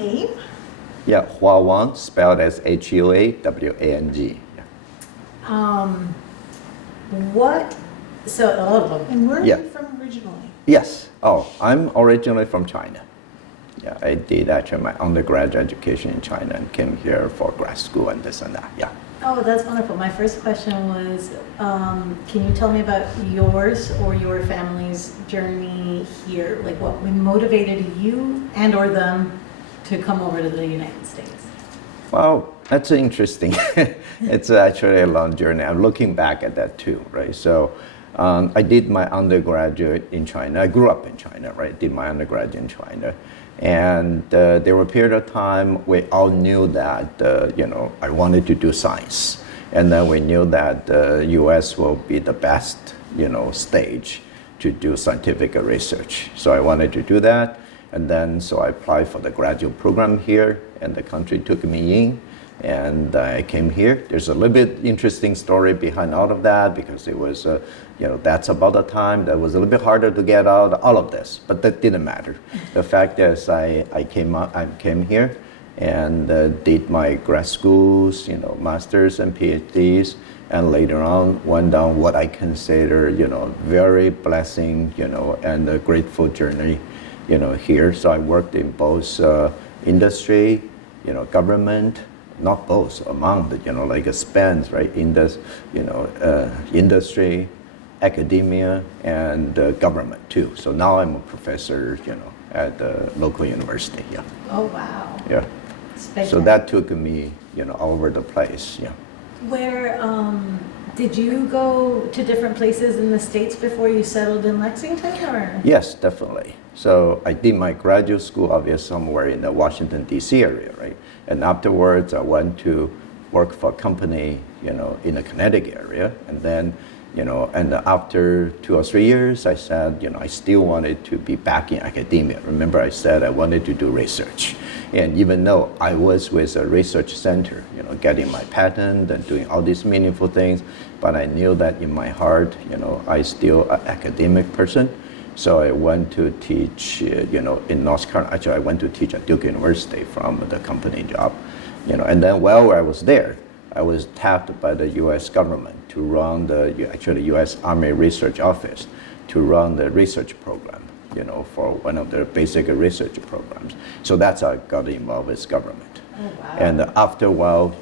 name? Yeah, Hua Wang, spelled as Huawang. Yeah. Um, what? And where are Yeah. you from originally? Yes. Oh, I'm originally from China. Yeah, I did actually my undergraduate education in China and came here for grad school and this and that. Yeah. Oh, that's wonderful. My first question was, can you tell me about yours or your family's journey here? Like what motivated you and or them to come over to the United States? Well, that's interesting. It's actually a long journey. I'm looking back at that too, right? So I did my undergraduate in China. I grew up in China, right? Did my undergraduate in China. And there were a period of time we all knew that, I wanted to do science. And then we knew that the US will be the best, stage to do scientific research. So I wanted to do that. And then, so I applied for the graduate program here, and the country took me in, and I came here. There's a little bit interesting story behind all of that, because it was, that's about the time that was a little bit harder to get out, all of this, but that didn't matter. The fact is, I came here and did my grad schools, masters and PhDs, and later on went down what I consider, very blessing, and a grateful journey. Here. So I worked in both industry, government, not both, among the, like a spans, right? Industry, academia, and government too. So now I'm a professor, at the local university. Yeah. Oh, wow. Yeah. So that took me, all over the place. Yeah. Where did you go to different places in the States before you settled in Lexington, or? Yes, definitely. So I did my graduate school, obviously, somewhere in the Washington, D.C. area, right? And afterwards, I went to work for a company, in the Connecticut area. And then, and after 2 or 3 years, I said, I still wanted to be back in academia. Remember, I said I wanted to do research. And even though I was with a research center, getting my patent and doing all these meaningful things, but I knew that in my heart, I still an academic person. So I went to teach, in North Carolina. Actually, I went to teach at Duke University from the company job, and then while I was there, I was tapped by the U.S. government to run the U.S. Army Research Office to run the research program, for one of their basic research programs. So that's how I got involved with government. Oh, wow. And after a while,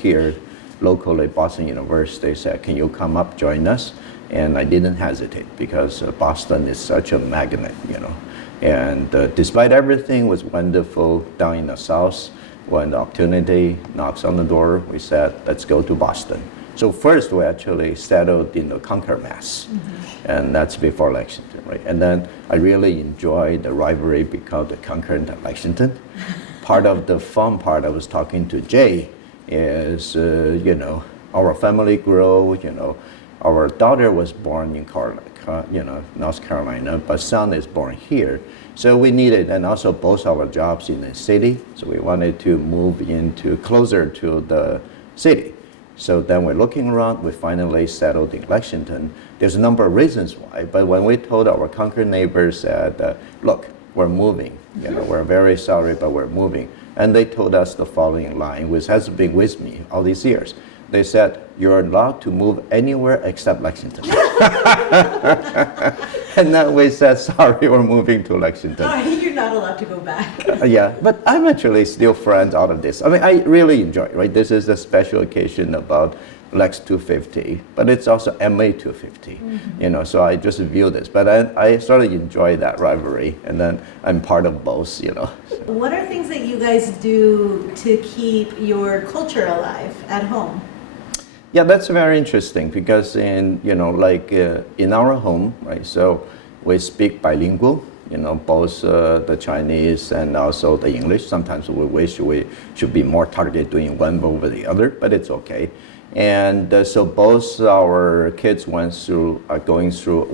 here locally, Boston University said, "Can you come up, join us?" And I didn't hesitate, because Boston is such a magnet, And despite everything was wonderful down in the South, when the opportunity knocks on the door, we said, let's go to Boston. So first we actually settled in the Concord, Mass. Mm-hmm. And that's before Lexington, right? And then I really enjoyed the rivalry because the Concord and Lexington. Part of the fun part, I was talking to Jay, is, our family grew, our daughter was born in North Carolina, but son is born here. So we needed, and also both our jobs in the city, so we wanted to move closer to the city. So then we're looking around, we finally settled in Lexington. There's a number of reasons why, but when we told our Concord neighbors that, look, we're moving, we're very sorry, but we're moving. And they told us the following line, which has been with me all these years. They said, you're allowed to move anywhere except Lexington. And then we said, sorry, we're moving to Lexington. You're not allowed to go back. Yeah, but I'm actually still friends out of this. I mean, I really enjoy it, right? This is a special occasion about Lex 250, but it's also MA 250, mm-hmm. So I just view this. But I sort of enjoy that rivalry, and then I'm part of both, What are things that you guys do to keep your culture alive at home? Yeah, that's very interesting, because in in our home, right? So we speak bilingual, both the Chinese and also the English. Sometimes we wish we should be more targeted doing one over the other, but it's okay. And so both our kids are going through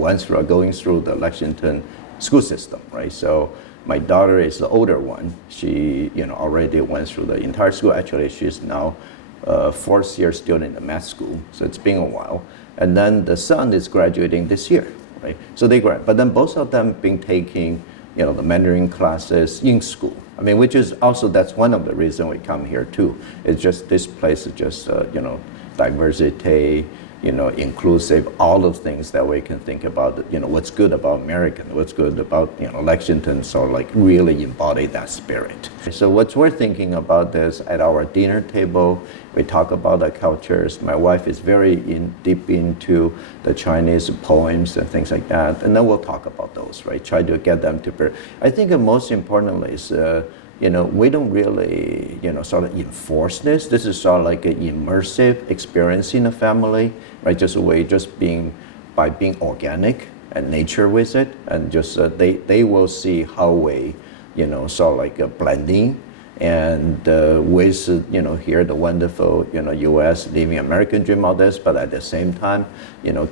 the Lexington school system, right? So my daughter is the older one. She already went through the entire school. Actually, she's now fourth year student in the math school, so it's been a while. And then the son is graduating this year, right? So they grad, but then both of them been taking the Mandarin classes in school. I mean, which is also, that's one of the reasons we come here too. It's just, this place is just, diversity, inclusive, all of things that we can think about, what's good about American, what's good about, Lexington, so like really embody that spirit. So what we're thinking about this at our dinner table, we talk about the cultures. My wife is very deep into the Chinese poems and things like that, and then we'll talk about those, right? Try to get them to, I think most importantly is, we don't really, sort of enforce this. This is sort of like an immersive experience in a family, right? Just a way, by being organic and nature with it, and just they will see how we, sort of like blending, and with, here the wonderful, U.S. living American dream of this, but at the same time,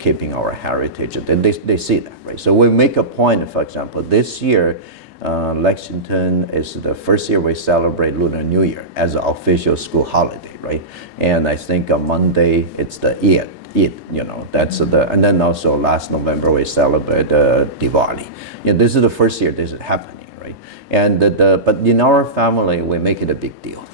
keeping our heritage. They see that, right? So we make a point, for example, this year, Lexington is the first year we celebrate Lunar New Year as an official school holiday, right? And I think on Monday it's the Eid, that's and then also last November we celebrate Diwali. This is the first year this is happening, right? And but in our family we make it a big deal,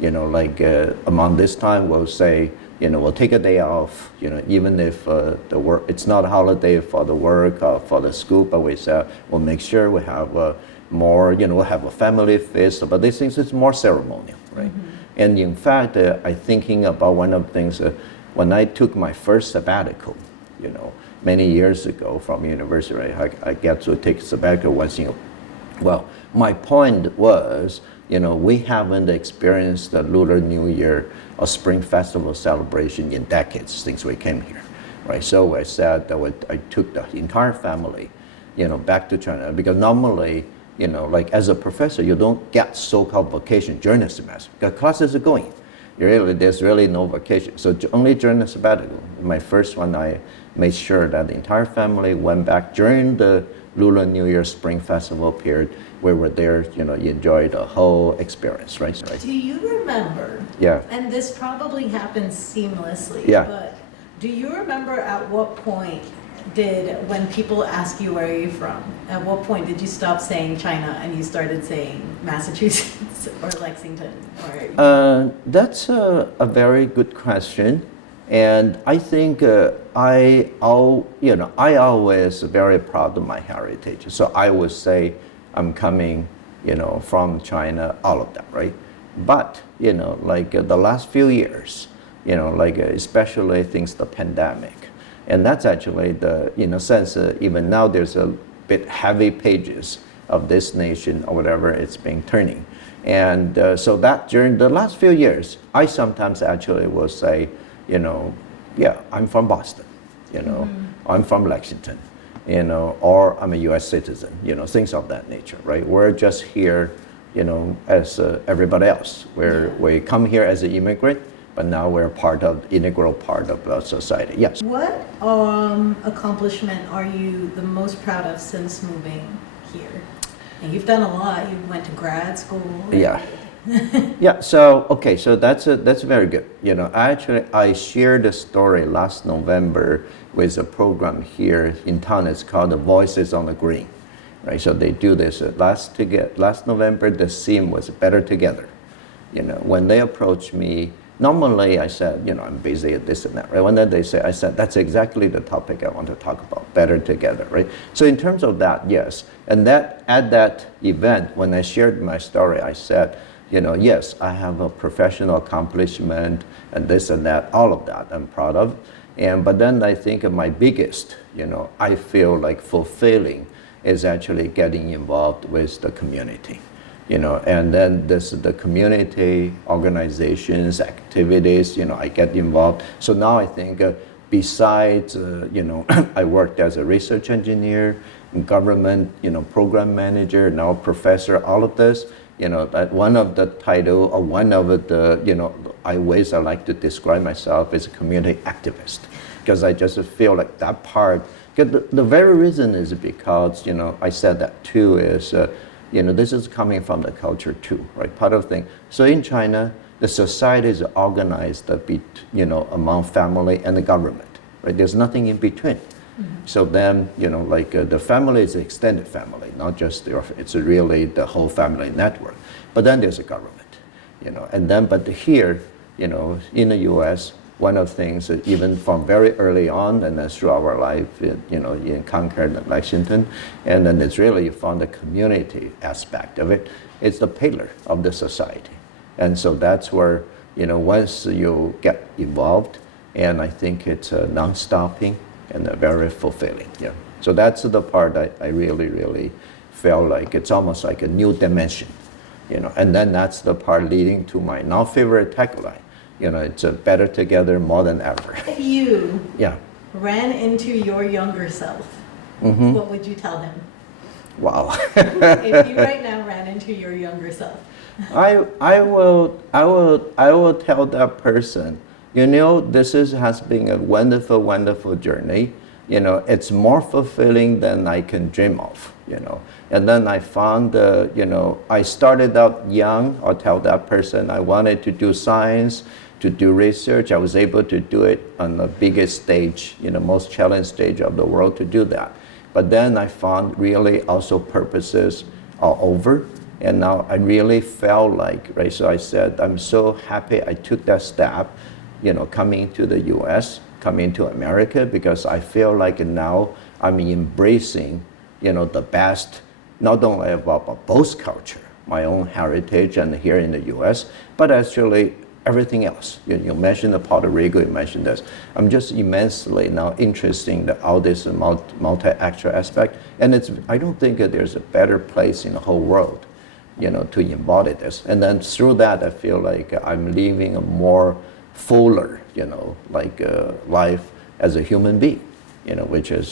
among this time we'll say, we'll take a day off, even if the work, it's not a holiday for the work or for the school, but we say we'll make sure we have more, we'll have a family feast, but these things, it's more ceremonial, right? Mm-hmm. And in fact, I'm thinking about one of the things, when I took my first sabbatical, many years ago from university, right, I get to take sabbatical once in a well, my point was, we haven't experienced the Lunar New Year or Spring Festival celebration in decades since we came here, right? So I said that I took the entire family, back to China, because normally, like as a professor, you don't get so-called vacation during the semester because classes are going. There's really no vacation. So only during the sabbatical. My first one, I made sure that the entire family went back during the Lunar New Year Spring Festival period. We were there, enjoyed the whole experience, right? Do you remember? Yeah. And this probably happened seamlessly. Yeah. But do you remember at what point when people ask you where are you from, at what point did you stop saying China and you started saying Massachusetts or Lexington? That's a very good question. And I think I always very proud of my heritage. So I would say I'm coming, from China, all of that, right? But, like the last few years, especially things the pandemic. And that's actually in a sense, even now there's a bit heavy pages of this nation or whatever it's been turning. And so that during the last few years, I sometimes actually will say, yeah, I'm from Boston, I'm from Lexington, or I'm a US citizen, things of that nature, right? We're just here, as everybody else. We come here as an immigrant, but now we're integral part of the society. Yes. What accomplishment are you the most proud of since moving here? And you've done a lot. You went to grad school. Yeah. Yeah. So okay. So that's very good. I shared a story last November with a program here in town. It's called the Voices on the Green, right? So they do this last November. The theme was Better Together. When they approached me. Normally, I said, I'm busy at this and that, right? When I said, that's exactly the topic I want to talk about, better together, right? So in terms of that, yes. And that at that event, when I shared my story, I said, yes, I have a professional accomplishment and this and that, all of that I'm proud of. But then I think my biggest, I feel like fulfilling is actually getting involved with the community. And then the community organizations, activities, I get involved. So now I think besides, I worked as a research engineer, in government, program manager, now professor, all of this, that one of the title or one of the, ways I like to describe myself is a community activist. Because I just feel like that part, because the very reason is because, I said that too is, this is coming from the culture too, right? Part of the thing. So in China, the society is organized, among family and the government, right? There's nothing in between. So then, like the family is the extended family, not just it's really the whole family network. But then there's a government, and then, but here, in the US, one of the things that even from very early on, and then through our life, in Concord and Lexington, and then it's really, you found the community aspect of it. It's the pillar of the society. And so that's where, once you get involved, and I think it's non-stopping and very fulfilling. Yeah. So that's the part I really, really felt like it's almost like a new dimension, and then that's the part leading to my now favorite tagline. It's better together more than ever. If you Yeah. ran into your younger self, Mm-hmm. what would you tell him? Wow. If you right now ran into your younger self. I will tell that person, this has been a wonderful, wonderful journey. It's more fulfilling than I can dream of, And then I found, I started out young. I'll tell that person I wanted to do science, to do research. I was able to do it on the biggest stage, most challenged stage of the world to do that. But then I found really also purposes are over. And now I really felt like, right, so I said, I'm so happy I took that step, coming to the US, coming to America, because I feel like now I'm embracing, the best, not only about both culture, my own heritage and here in the US, but actually everything else. You mentioned the Puerto Rico, you mentioned this. I'm just immensely now interested in all this multi-cultural aspect. And I don't think that there's a better place in the whole world, to embody this. And then through that, I feel like I'm living a more fuller, life as a human being, which is